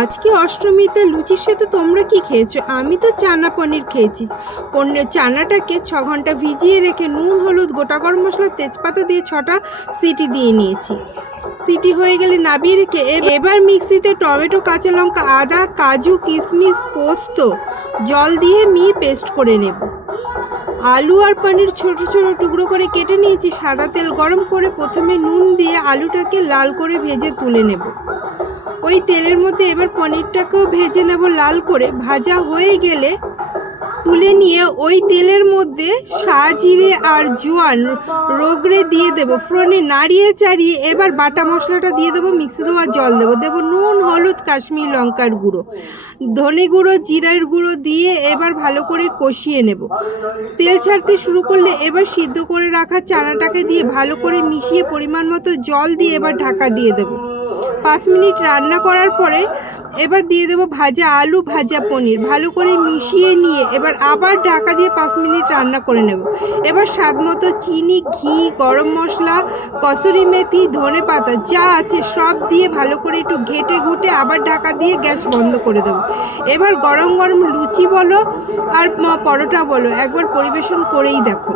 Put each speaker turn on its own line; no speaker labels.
আজকে অষ্টমীতে লুচির সাথে তোমরা কি খেয়েছো? আমি তো চানা পনির খেয়েছি। পনির চানাটাকে ছ ঘণ্টা ভিজিয়ে রেখে নুন, হলুদ, গোটা গরম মশলা, তেজপাতা দিয়ে ছটা সিটি দিয়ে নিয়েছি। সিটি হয়ে গেলে নাবিয়ে রেখে এবার মিক্সিতে টমেটো, কাঁচা লঙ্কা, আদা, কাজু কিশমিশ পোস্ত, জল দিয়ে মিহি পেস্ট করে নেব। আলু আর পনির ছোট ছোট টুকরো করে কেটে নিয়েছি। সাদা তেল গরম করে প্রথমে নুন দিয়ে আলুটাকে লাল করে ভেজে তুলে নেব। ওই তেলের মধ্যে এবার পনিরটাকেও ভেজে নেব লাল করে। ভাজা হয়ে গেলে তুলে নিয়ে ওই তেলের মধ্যে সাজিরে আর জোয়ান রোগড়ে দিয়ে দেবো। ফ্রনে নাড়িয়ে চাড়িয়ে এবার বাটা মশলাটা দিয়ে দেবো মিক্সি দেওয়া জল দেবো। দেবো নুন, হলুদ, কাশ্মীর লঙ্কার গুঁড়ো। ধনে গুঁড়ো, জিরার গুঁড়ো দিয়ে এবার ভালো করে কষিয়ে নেব। তেল ছাড়তে শুরু করলে এবার সিদ্ধ করে রাখা চানাটাকে দিয়ে ভালো করে মিশিয়ে পরিমাণ মতো জল দিয়ে এবার ঢাকা দিয়ে দেবো। পাঁচ মিনিট রান্না করার পরে এবার দিয়ে দেবো ভাজা আলু ভাজা পনির। ভালো করে মিশিয়ে নিয়ে এবার আবার ঢাকা দিয়ে পাঁচ মিনিট রান্না করে নেব। এবার স্বাদ মতো চিনি, ঘি, গরম মশলা, কসুরি মেথি, ধনে পাতা যা আছে সব দিয়ে ভালো করে একটু ঘেটে ঘুটে আবার ঢাকা দিয়ে গ্যাস বন্ধ করে দেবো। এবার গরম গরম লুচি বলো আর পরোটা বলো। একবার পরিবেশন করেই দেখো।